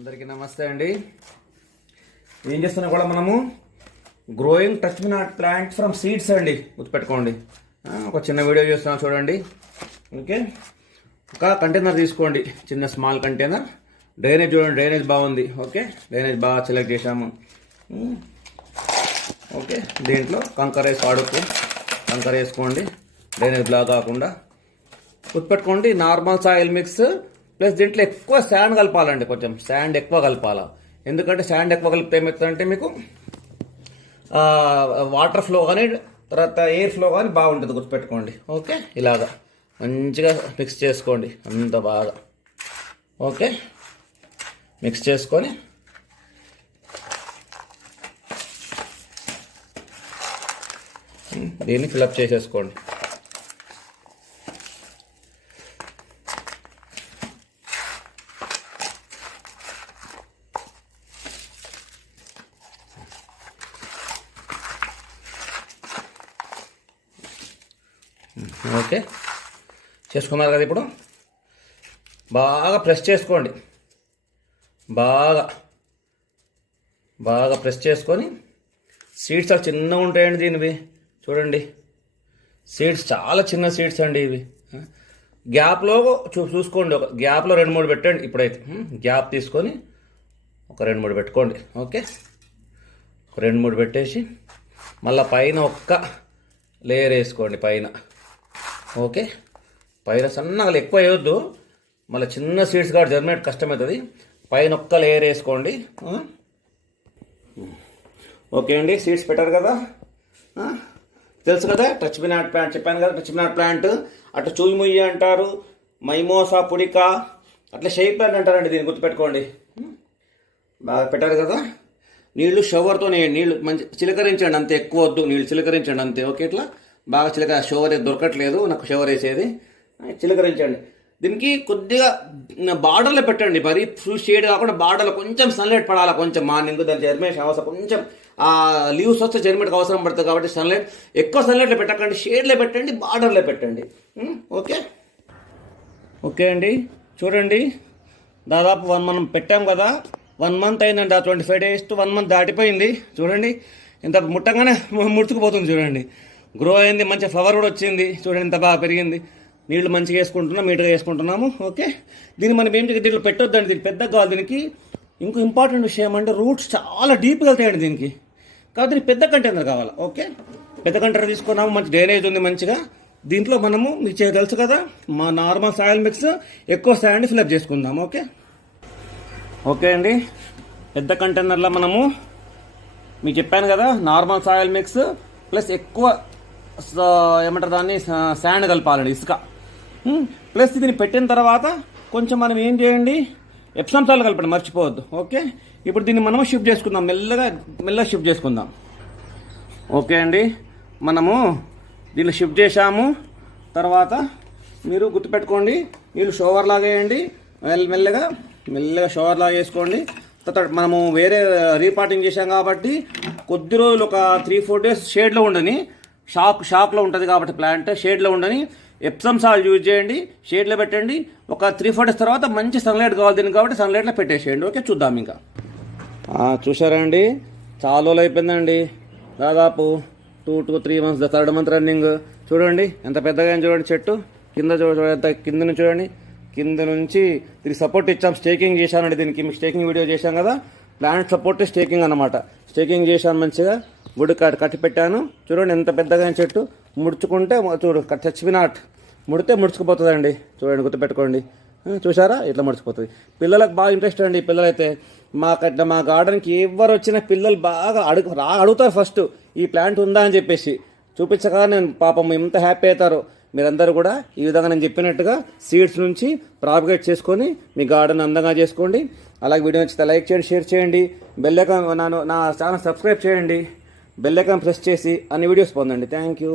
అందరికీ నమస్తే అండి. ఏం చేస్తున్నా కూడా మనము growing touch me not plant from seeds అండి, గుర్తుపెట్టుకోండి. ఒక చిన్న వీడియో చేస్తున్నాం చూడండి. ఓకే, ఒక కంటైనర్ తీసుకోండి, చిన్న స్మాల్ కంటైనర్. డ్రైనేజ్ చూడండి, డ్రైనేజ్ బాగుంది. ఓకే, డ్రైనేజ్ బాగా సెలెక్ట్ చేసాము. ఓకే, దీంట్లో కంకర వేసి వాడుకు కంకర వేసుకోండి, డ్రైనేజ్ బ్లాక్ కాకుండా. గుర్తుపెట్టుకోండి, నార్మల్ సాయిల్ మిక్స్ ప్లస్ దీంట్లో ఎక్కువ శాండ్ కలపాలండి, కొంచెం శాండ్ ఎక్కువ కలపాలా. ఎందుకంటే శాండ్ ఎక్కువ కలిపితే ఏమవుతుందంటే మీకు వాటర్ ఫ్లో కానీ తర్వాత ఎయిర్ ఫ్లో కానీ బాగుంటుంది, గుర్తుపెట్టుకోండి. ఓకే, ఇలాగా మంచిగా మిక్స్ చేసుకోండి అంత బాగా. ఓకే, మిక్స్ చేసుకొని దీన్ని ఫిలప్ చేసేసుకోండి. ఓకే, చేసుకున్నారు కదా. ఇప్పుడు బాగా ప్రెస్ చేసుకోండి, బాగా బాగా ప్రెస్ చేసుకొని. సీడ్స్ చాలా చిన్నగా ఉంటాయండి దీనివి, చూడండి. సీడ్స్ చాలా చిన్న సీడ్స్ అండి ఇవి. గ్యాప్లో చూసుకోండి, ఒక గ్యాప్లో 2-3 పెట్టండి. ఇప్పుడైతే గ్యాప్ తీసుకొని ఒక 2-3 పెట్టుకోండి. ఓకే, ఒక 2-3 పెట్టేసి మళ్ళీ పైన ఒక్క లేయర్ వేసుకోండి పైన. ఓకే, పైన సన్నగా ఎక్కువ వేయొద్దు, మళ్ళీ చిన్న సీడ్స్ కాబట్టి జర్మినేట్ కష్టమవుతుంది. పైన ఒక్క లేయర్ వేసుకోండి. ఓకే అండి, సీడ్స్ పెట్టారు కదా. తెలుసు కదా టచ్ మీ నాట్ ప్లాంట్ చెప్పాను కదా. టచ్ మీ నాట్ ప్లాంట్ అట్లా చూయి ముయ్యి అంటారు, మైమోసా పుడిక, అట్లా షేప్ ప్లాంట్ అంటారండి దీన్ని, గుర్తుపెట్టుకోండి. బాగా పెట్టారు కదా. నీళ్లు షవర్తో నీళ్లు మంచి చిలకరించండి అంతే, ఎక్కువ వద్దు, నీళ్ళు చిలకరించండి అంతే. ఓకే, ఇట్లా బాగా చిలక షవర్ దొరకట్లేదు నాకు, షవర్ వేసేది. చిలకరించండి. దీనికి కొద్దిగా బార్డర్లో పెట్టండి, మరీ ఫుల్ షేడ్ కాకుండా బార్డర్లో కొంచెం సన్లైట్ పడాలి, కొంచెం మార్నింగ్. దాని జర్మినేషన్ అవసరం, కొంచెం ఆ లీవ్స్ వస్తే జర్మినేట్కి అవసరం పడుతుంది కాబట్టి సన్లైట్ ఎక్కువ సన్లైట్లో పెట్టకండి, షేడ్లో పెట్టండి, బార్డర్లో పెట్టండి. ఓకే ఓకే అండి, చూడండి. దాదాపు 1 మనం పెట్టాం కదా, 1 మంత్ అయిందండి. 25 days to 1 month దాటిపోయింది. చూడండి ఇంత ముట్టంగానే ముడుచుకుపోతుంది, చూడండి. గ్రో అయింది, మంచి ఫ్లవర్ కూడా వచ్చింది, చూడండి ఎంత బాగా పెరిగింది. నీళ్లు మంచిగా వేసుకుంటున్నాం, నీట్గా వేసుకుంటున్నాము. ఓకే, దీన్ని మనం ఏం చేయాలి, దీంట్లో పెట్టొద్దండి, దీనికి పెద్దగా కావాలి. దీనికి ఇంకో ఇంపార్టెంట్ విషయం అంటే రూట్స్ చాలా డీప్గా వెళ్తాయండి దీనికి, కాబట్టి దీనికి పెద్ద కంటైనర్ కావాలి. ఓకే, పెద్ద కంటైనర్ తీసుకున్నాము, మంచి డ్రైనేజ్ ఉంది మంచిగా. దీంట్లో మనము మీకు తెలుసు కదా, మా నార్మల్ సాయిల్ మిక్స్ ఎక్కువ శాండ్ ఫిల్అప్ చేసుకుందాం. ఓకే ఓకే అండి, పెద్ద కంటైనర్లో మనము మీకు చెప్పాను కదా, నార్మల్ సాయిల్ మిక్స్ ప్లస్ ఎక్కువ ఏమంటారు దాన్ని, శాండ్ కలపాలండి, ఇసుక. ప్లస్ దీన్ని పెట్టిన తర్వాత కొంచెం మనం ఏం చేయండి, ఎప్సమ్ సాల్ట్ కలపండి, మర్చిపోవద్దు. ఓకే, ఇప్పుడు దీన్ని మనం షిఫ్ట్ చేసుకుందాం, మెల్లగా షిఫ్ట్ చేసుకుందాం. ఓకే అండి, మనము దీన్ని షిఫ్ట్ చేసాము. తర్వాత మీరు గుర్తుపెట్టుకోండి, నీళ్ళు షోవర్ లాగా వేయండి, మెల్లగా షోవర్ లాగా వేసుకోండి. తర్వాత మనము వేరే రీపాటింగ్ చేసాం కాబట్టి కొద్ది రోజులు ఒక 3-4 days షేడ్లో ఉండని, షాక్లో ఉంటుంది కాబట్టి ప్లాంట్ షేడ్లో ఉండని ఎప్సమ్ సాల్ట్ యూజ్ చేయండి, షేడ్లో పెట్టండి. ఒక 3-4 days తర్వాత మంచి సన్లైట్ కావాలి దీనికి కాబట్టి సన్లైట్లో పెట్టేసేయండి. ఓకే, చూద్దాం ఇంకా. చూసారా అండి, చాలా రోజులు అయిపోయిందండి, దాదాపు 2 to 3 months, 3rd month running. చూడండి ఎంత పెద్దగా చూడండి చెట్టు. కింద చూడండి, కింద నుంచి చూడండి, కింద నుంచి దీనికి సపోర్ట్ ఇచ్చాం, స్టేకింగ్ చేశానండి. దీనికి మీకు స్టేకింగ్ వీడియో చేశాం కదా, ప్లాంట్ సపోర్ట్ స్టేకింగ్ అనమాట. స్టేకింగ్ చేశాను, మంచిగా వుడ్ కట్టి పెట్టాను. చూడండి ఎంత పెద్దగా చెట్టు. ముడుచుకుంటే చూడు, టచ్ మీ నాట్ ముడితే ముడుచుకుపోతుందండి, చూడండి గుర్తుపెట్టుకోండి. చూసారా ఇట్లా ముడిచిపోతుంది. పిల్లలకు బాగా ఇంట్రెస్ట్ అండి. పిల్లలైతే మా గార్డెన్కి ఎవరు వచ్చిన పిల్లలు బాగా అడుగుతారు ఫస్ట్, ఈ ప్లాంట్ ఉందా అని చెప్పేసి. చూపించగా నేను పాపం ఎంత హ్యాపీ అవుతారో. మీరందరూ కూడా ఈ విధంగా నేను చెప్పినట్టుగా సీడ్స్ నుంచి ప్రాపగేట్ చేసుకొని మీ గార్డెన్ అందంగా చేసుకోండి. అలాగే వీడియో నచ్చితే లైక్ చేయండి, షేర్ చేయండి, బెల్ ఐకాన్ నా ఛానల్ సబ్స్క్రైబ్ చేయండి, బెల్ ఐకాన్ ప్రెస్ చేసి అన్ని వీడియోస్ పొందండి. Thank you.